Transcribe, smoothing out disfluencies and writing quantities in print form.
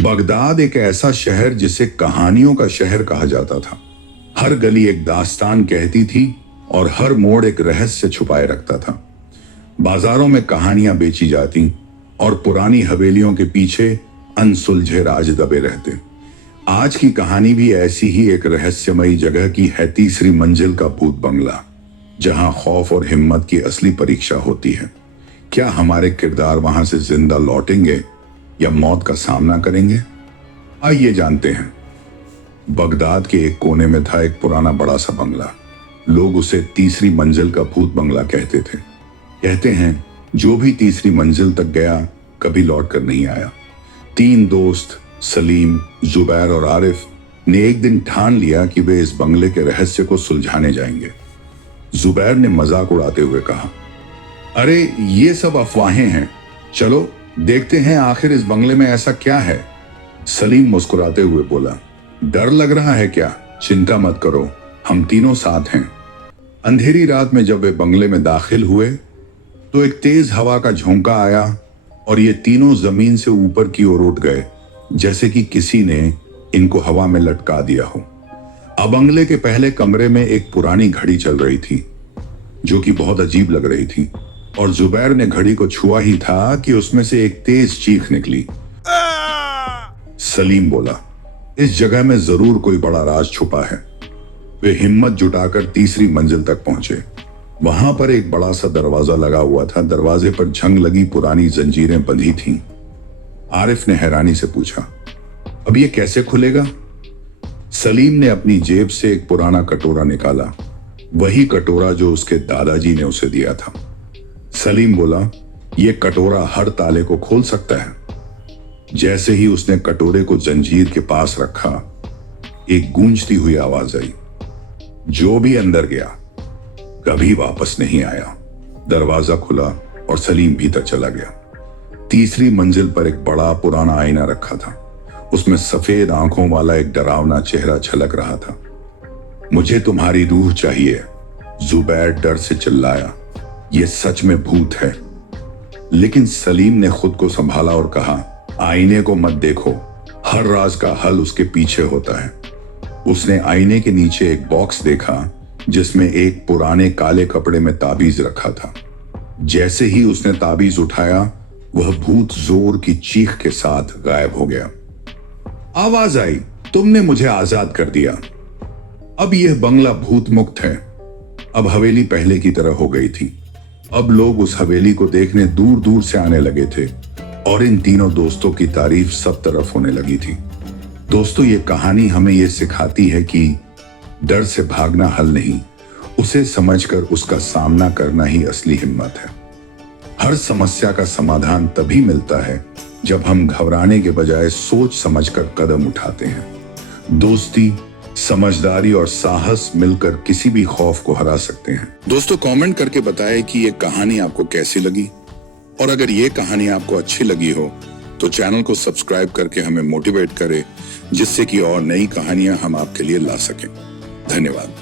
Baghdad एक ऐसा शहर जिसे कहानियों का शहर कहा जाता था। हर गली एक दास्तान कहती थी और हर मोड़ एक रहस्य छुपाए रखता था। बाजारों में कहानियां बेची जाती और पुरानी हवेलियों के पीछे अनसुलझे राज दबे रहते। आज की कहानी भी ऐसी ही एक रहस्यमयी जगह की है, तीसरी मंजिल का भूत बंगला, जहां खौफ और हिम्मत की असली परीक्षा होती है। क्या हमारे किरदार वहां से जिंदा लौटेंगे या मौत का सामना करेंगे? आइए जानते हैं। बगदाद के एक कोने में था एक पुराना बड़ा सा बंगला। लोग उसे तीसरी मंजिल का भूत बंगला कहते थे। कहते हैं जो भी तीसरी मंजिल तक गया कभी लौट कर नहीं आया। 3 दोस्त सलीम, जुबैर और आरिफ ने एक दिन ठान लिया कि वे इस बंगले के रहस्य को सुलझाने जाएंगे। जुबैर ने मजाक उड़ाते हुए कहा, अरे ये सब अफवाहें हैं, चलो देखते हैं आखिर इस बंगले में ऐसा क्या है। सलीम मुस्कुराते हुए बोला, डर लग रहा है क्या? चिंता मत करो, हम तीनों साथ हैं। अंधेरी रात में जब वे बंगले में दाखिल हुए तो एक तेज हवा का झोंका आया और ये तीनों जमीन से ऊपर की ओर उठ गए, जैसे कि किसी ने इनको हवा में लटका दिया हो। अब बंगले के पहले कमरे में एक पुरानी घड़ी चल रही थी जो कि बहुत अजीब लग रही थी, और जुबैर ने घड़ी को छुआ ही था कि उसमें से एक तेज चीख निकली। सलीम बोला, इस जगह में जरूर कोई बड़ा राज छुपा है। वे हिम्मत जुटाकर तीसरी मंजिल तक पहुंचे। वहां पर एक बड़ा सा दरवाजा लगा हुआ था। दरवाजे पर जंग लगी पुरानी जंजीरें बंधी थीं। आरिफ ने हैरानी से पूछा, अब ये कैसे खुलेगा? सलीम ने अपनी जेब से एक पुराना कटोरा निकाला, वही कटोरा जो उसके दादाजी ने उसे दिया था। सलीम बोला, यह कटोरा हर ताले को खोल सकता है। जैसे ही उसने कटोरे को जंजीर के पास रखा, एक गूंजती हुई आवाज आई। जो भी अंदर गया कभी वापस नहीं आया। दरवाजा खुला और सलीम भीतर चला गया। तीसरी मंजिल पर एक बड़ा पुराना आईना रखा था। उसमें सफेद आंखों वाला एक डरावना चेहरा झलक रहा था। मुझे तुम्हारी रूह चाहिए, जुबैर डर से चिल्लाया। यह सच में भूत है। लेकिन सलीम ने खुद को संभाला और कहा, आईने को मत देखो, हर राज का हल उसके पीछे होता है। उसने आईने के नीचे एक बॉक्स देखा जिसमें एक पुराने काले कपड़े में ताबीज रखा था। जैसे ही उसने ताबीज उठाया, वह भूत जोर की चीख के साथ गायब हो गया। आवाज आई, तुमने मुझे आजाद कर दिया। अब यह बंगला भूत मुक्त है। अब हवेली पहले की तरह हो गई थी। अब लोग उस हवेली को देखने दूर दूर से आने लगे थे और इन तीनों दोस्तों की तारीफ सब तरफ होने लगी थी। दोस्तों, ये कहानी हमें यह सिखाती है कि डर से भागना हल नहीं, उसे समझकर उसका सामना करना ही असली हिम्मत है। हर समस्या का समाधान तभी मिलता है जब हम घबराने के बजाय सोच समझकर कदम उठाते हैं। दोस्ती, समझदारी और साहस मिलकर किसी भी खौफ को हरा सकते हैं। दोस्तों, कमेंट करके बताएं कि ये कहानी आपको कैसी लगी, और अगर ये कहानी आपको अच्छी लगी हो तो चैनल को सब्सक्राइब करके हमें मोटिवेट करें, जिससे कि और नई कहानियां हम आपके लिए ला सकें। धन्यवाद।